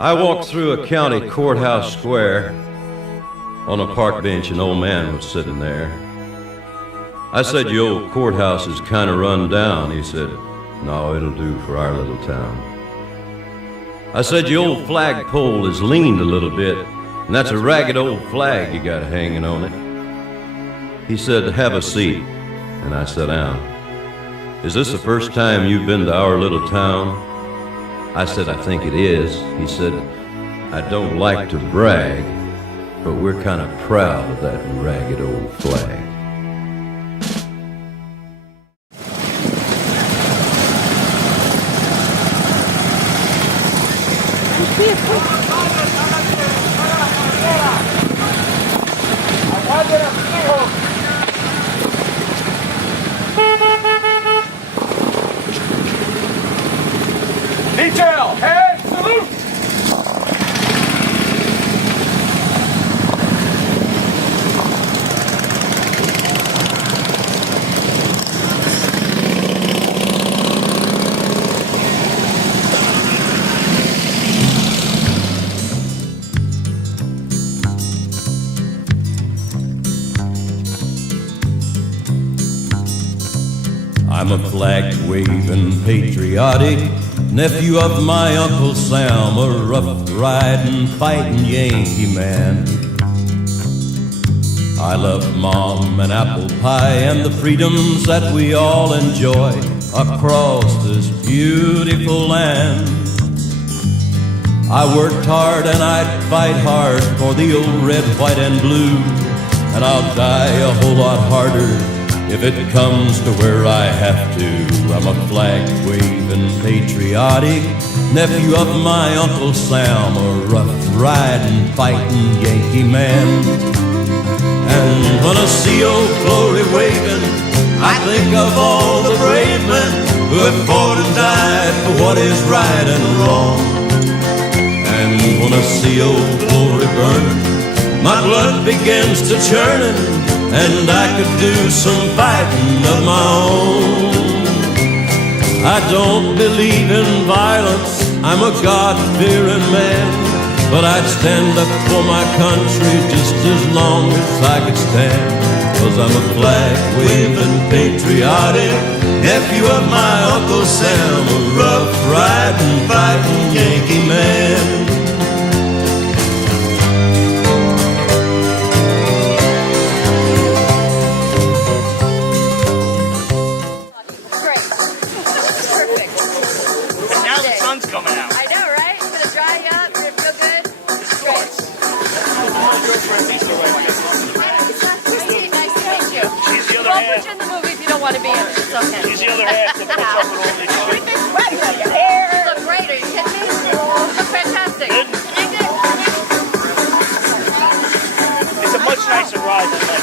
I walked through a county courthouse square. On a park bench, an old man was sitting there. I said, "Your old courthouse is kind of run down." He said, "No, it'll do for our little town." I said, "Your old flagpole is leaned a little bit, and that's a ragged old flag you got hanging on it." He said, "Have a seat," and I sat down. "Is this the first time you've been to our little town?" I said, "I think it is." He said, "I don't like to brag, but we're kind of proud of that ragged old flag." Detail, head, salute! I'm a flag-waving, patriotic nephew of my Uncle Sam, a rough-riding, fighting Yankee man. I love Mom and apple pie and the freedoms that we all enjoy across this beautiful land. I worked hard and I'd fight hard for the old red, white, and blue, and I'll die a whole lot harder if it comes to where I have to. I'm a flag-waving, patriotic nephew of my Uncle Sam, a rough-riding, fighting Yankee man. And when I see old glory waving, I think of all the brave men who have fought and died for what is right and wrong. And when I see old glory burning, my blood begins to churning, and I could do some fighting of my own. I don't believe in violence, I'm a God-fearing man, but I'd stand up for my country just as long as I could stand. 'Cause I'm a flag-waving, patriotic nephew of my Uncle Sam, a rough-riding, fighting Yankee man. Want to be in it. It's okay. She's the other half that puts up with all this shit. Everything's right with your hair. You look great. Are you kidding me? You look fantastic. Good. It's a much nicer ride than like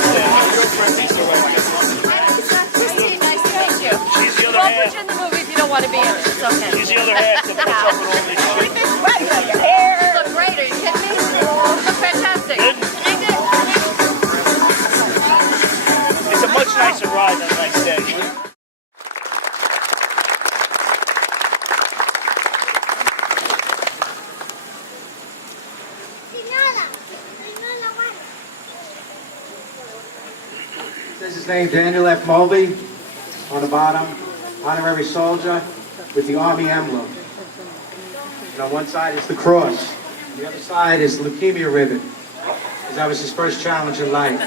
Christine, nice to meet you. She's the other I'll half. put you in the movie if you don't want to be in it. It's okay. She's the other half that puts up with all this shit. Everything's right with your hair. You look great. Are you kidding me? You look fantastic. Good. It's a much nicer ride than like that. Says his name, Daniel F. Mulvey, on the bottom, honorary soldier with the Army emblem. And on one side is the cross. On the other side is the leukemia ribbon, because that was his first challenge in life.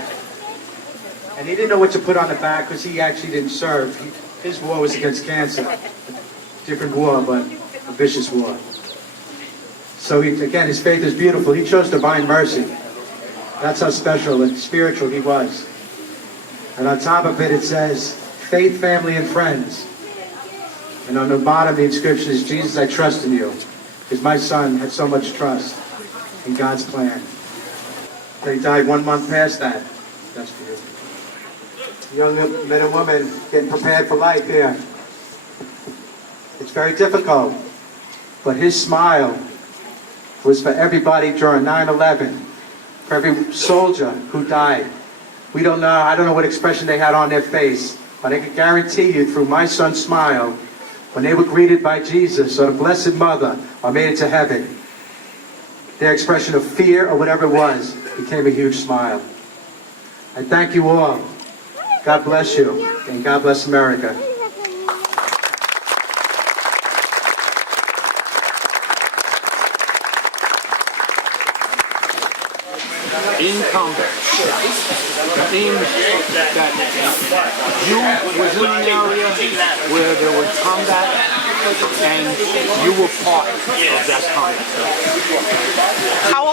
And he didn't know what to put on the back because he actually didn't serve. His war was against cancer. Different war, but a vicious war. So again, his faith is beautiful. He chose divine mercy. That's how special and spiritual he was. And on top of it, it says, faith, family, and friends. And on the bottom, the inscription is, Jesus, I trust in you. Because my son had so much trust in God's plan. And he died 1 month past that. That's for you. Young men and women getting prepared for life here. It's very difficult. But his smile was for everybody during 9/11. For every soldier who died. We don't know, I don't know what expression they had on their face, but I can guarantee you through my son's smile, when they were greeted by Jesus or the Blessed Mother or made it to heaven, their expression of fear or whatever it was became a huge smile. I thank you all. God bless you, and God bless America. In combat. That means that you was in an area where there was combat and you were part of that combat. How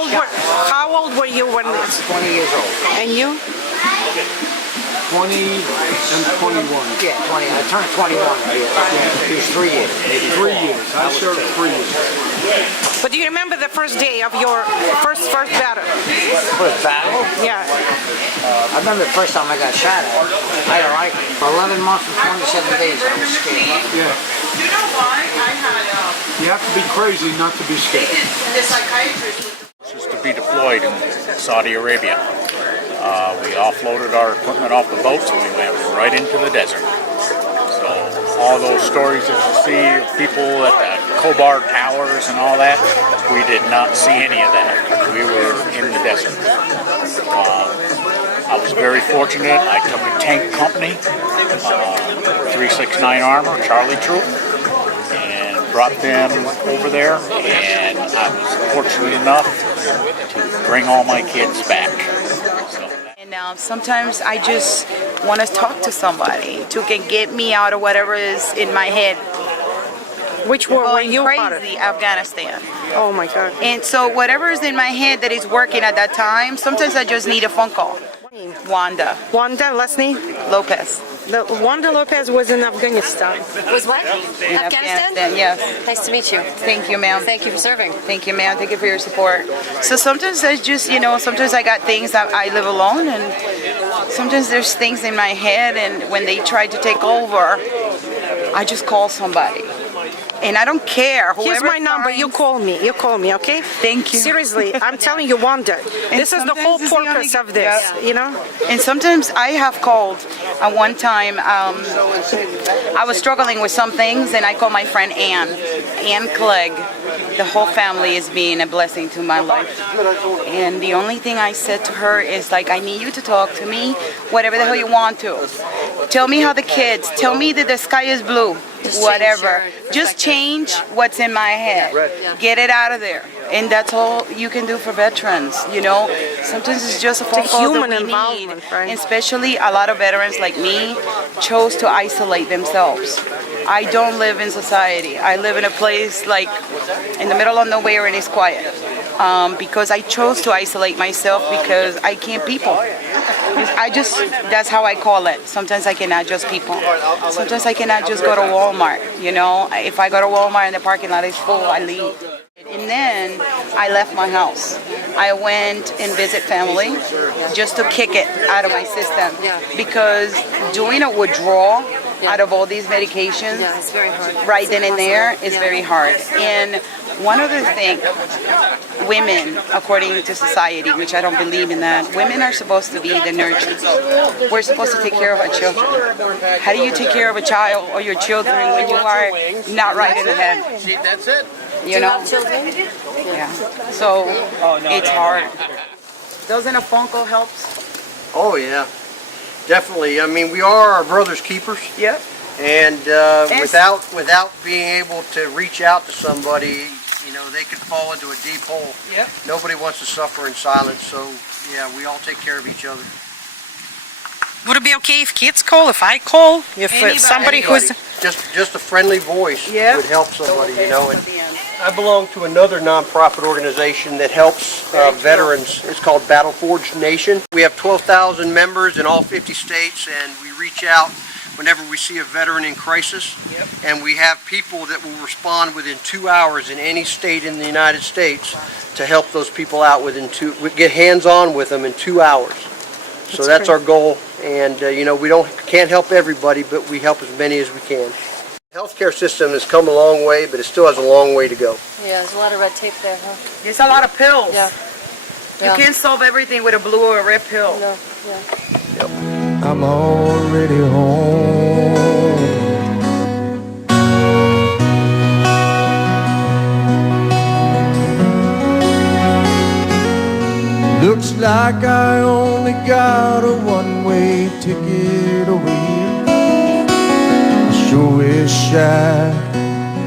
old were you when? I was 20 years old. And you? 20 and 21. Yeah, 20. I turned 21. Yeah, it was 3 years. Maybe 3 years. I served 3 years. But do you remember the first day of your first battle? First battle? Yeah. I remember the first time I got shot at. I don't like it. For 11 months and 27 days, I was scared. Yeah. You know why? I had You have to be crazy not to be scared. the psychiatrist. This is to be deployed in Saudi Arabia. We offloaded our equipment off the boats and we went right into the desert. So all those stories that you see, people at the Khobar Towers and all that, we did not see any of that. We were in the desert. I was very fortunate. I took a tank company, 369 Armor, Charlie Troop, and brought them over there, and I was fortunate enough to bring all my kids back. And sometimes I just want to talk to somebody to get me out of whatever is in my head. Which war were you part of? Crazy, Afghanistan. Oh my God. And so whatever is in my head that is working at that time, sometimes I just need a phone call. Wanda Wanda, last name? Lopez. Wanda Lopez was in Afghanistan. Was what? Afghanistan? Yes. Nice to meet you. Thank you, ma'am. Thank you for serving. Thank you, ma'am. Thank you for your support. So sometimes I just, sometimes I got things that I live alone, and sometimes there's things in my head, and when they try to take over, I just call somebody. And I don't care. Here's my number. You call me. You call me, okay? Thank you. Seriously, I'm telling you, Wanda. This is the whole purpose of this, you know? And sometimes I have called. At one time, I was struggling with some things, and I called my friend Ann Clegg. The whole family is being a blessing to my life. And the only thing I said to her is, like, I need you to talk to me, whatever the hell you want to. Tell me how the kids, tell me that the sky is blue, whatever. Just change what's in my head. Get it out of there. And that's all you can do for veterans, Sometimes it's just a phone call human that we involvement, need. right? And especially a lot of veterans like me chose to isolate themselves. I don't live in society. I live in a place like in the middle of nowhere, and it's quiet. Because I chose to isolate myself because I can't people. That's how I call it. Sometimes I cannot just people. Sometimes I cannot just go to Walmart, If I go to Walmart and the parking lot is full, I leave. And then I left my house. I went and visit family just to kick it out of my system. Because doing a withdrawal out of all these medications it's very hard. right then and there is very hard. And one other thing, women, according to society, which I don't believe in that, women are supposed to be the nurturers. We're supposed to take care of our children. How do you take care of a child or your children when you are not right in the head? That's it. Children? Yeah. So it's hard. Doesn't a phone call help? Oh yeah, definitely. I mean, we are our brother's keepers. Yep. And without being able to reach out to somebody, they could fall into a deep hole. Yep. Nobody wants to suffer in silence. So yeah, we all take care of each other. Would it be okay if kids call, if I call, if somebody who's... Just a friendly voice would help somebody, And I belong to another nonprofit organization that helps veterans. It's called Battle Forged Nation. We have 12,000 members in all 50 states, and we reach out whenever we see a veteran in crisis. And we have people that will respond within 2 hours in any state in the United States to help those people out get hands-on with them in 2 hours. So that's our goal, and we can't help everybody, but we help as many as we can. The healthcare system has come a long way, but it still has a long way to go. Yeah, there's a lot of red tape there, huh? There's a lot of pills. Yeah. You can't solve everything with a blue or a red pill. No, Yep. I'm already home. Looks like I only got a one-way ticket over here. I sure wish I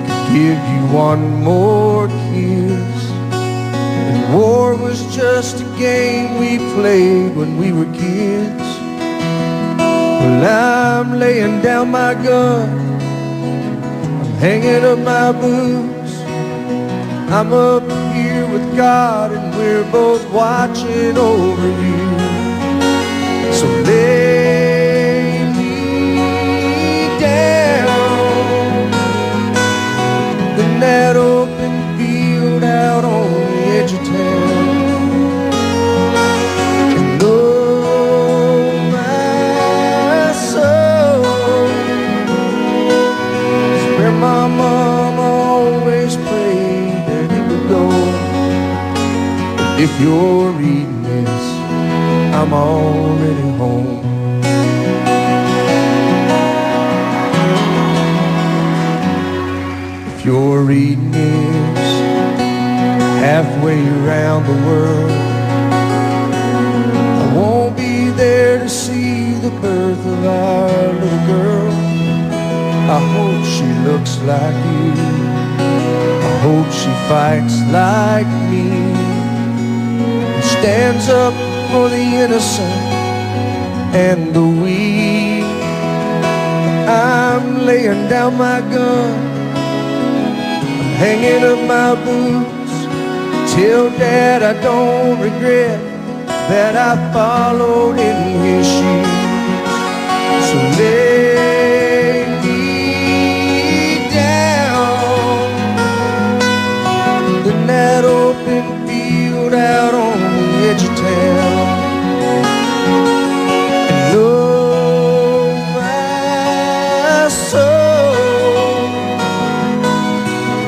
could give you one more kiss. And war was just a game we played when we were kids. Well, I'm laying down my gun, I'm hanging up my boots. I'm up here with God and we're both watching over you. So lay me down in that open field out on the edge of town. And oh my soul is where my mama always prayed that it would go. If you're reading this, I'm already home. If you're reading this, halfway around the world, I won't be there to see the birth of our little girl. I hope she looks like you, I hope she fights like me, stands up for the innocent and the weak. I'm laying down my gun, I'm hanging up my boots. Tell Dad I don't regret that I followed in his shoes. So lay me down in that open field out on the edge of town. And oh my soul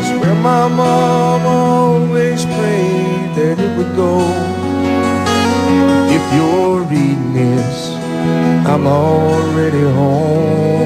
is where my mom always prayed that it would go. If you're reading this, I'm already home.